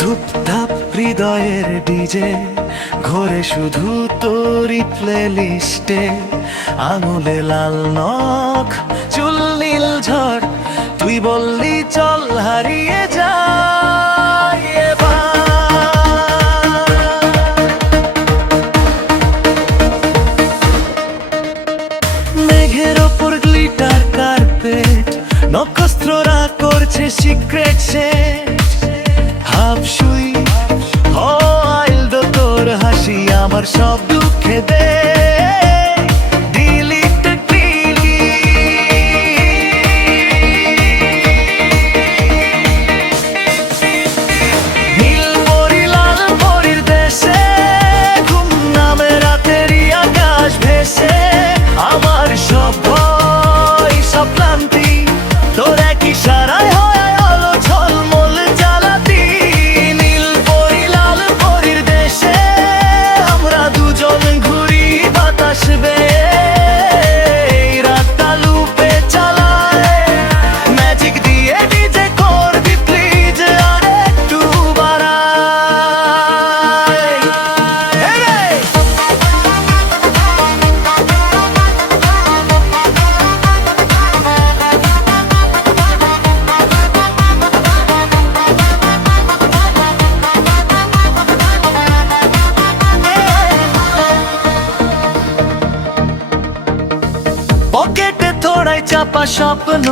ধূপধাপ হৃদয়ের ডিজে ঘোরে শুধু তোরই প্লে লিস্টে। আঙুলে লাল নখ, চুল নীল ঝড়, তুই বললি চল হারিয়ে যাই এবার। মেঘের ওপর গ্লিটার কার্পেট, নক্ষত্ররা করছে সিক্রেট শেড। হাফ শুই হইল তোর হাসি আমার সব দুঃখে দে পকেটে থোড়াই চাপা স্বপ্ন,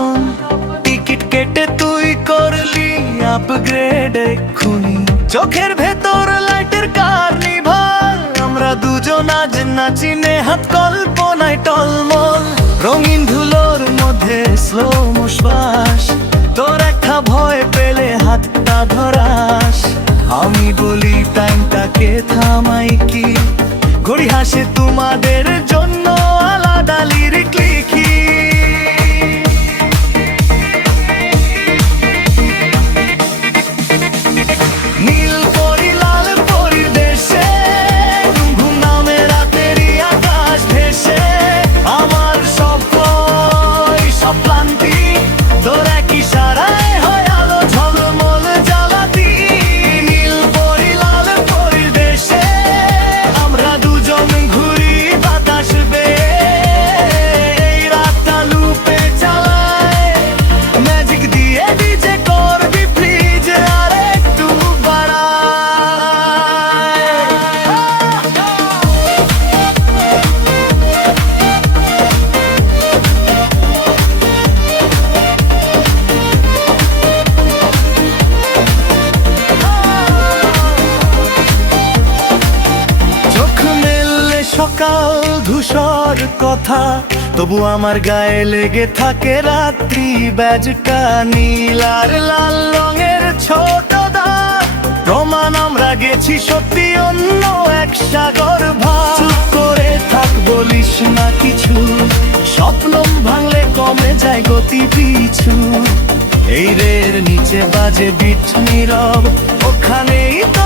টিকিট কেটে তুই করলি আপগ্রেড এক্ষুনি। চোখের ভেতর লাইটের কার্নিভাল, আমরা দুজন আজ নাচি নেহাত কল্পনায় টলমল। রঙিন ধুলোর মধ্যে স্লো শ্বাস, তোর একটা ভয় পেলে হাতটা ধরাস। আমি বলি টাইমটাকে থামাই কি, ঘড়ি হাসে তোমাদের জন্য আলাদা লিরিক লিখি। নীল পরি লাল পরির দেশে, ঘুম নামে রাতেরই আকাশ ভেসে। আমার সব ভয় সব ক্লান্তি তোর এক ইশারায় হয় আলো ঝলমল জ্বালাতি। নীল পরি লাল পরির দেশে আমরা দুজন ঘুরি বাতাস বেয়ে। এই রাতটা লুপে চালায় ম্যাজিক দিয়ে ডিজে করবি প্লিজ আর একটু সকাল ধূসর কথা, তবু আমার গায়ে লেগে থাকে রাত্রি ব্যাজটা। নীল আর লাল রঙের ছোট দাগ, প্রমাণ আমরা গেছি সত্যি অন্য এক সাগর ভাগ। চুপ করে থাক বলিস না কিছু, স্বপ্ন ভাঙলে কমে যায় গতি পিছু। এই রের নিচে বাজে বিট নীরব, ওখানেই তো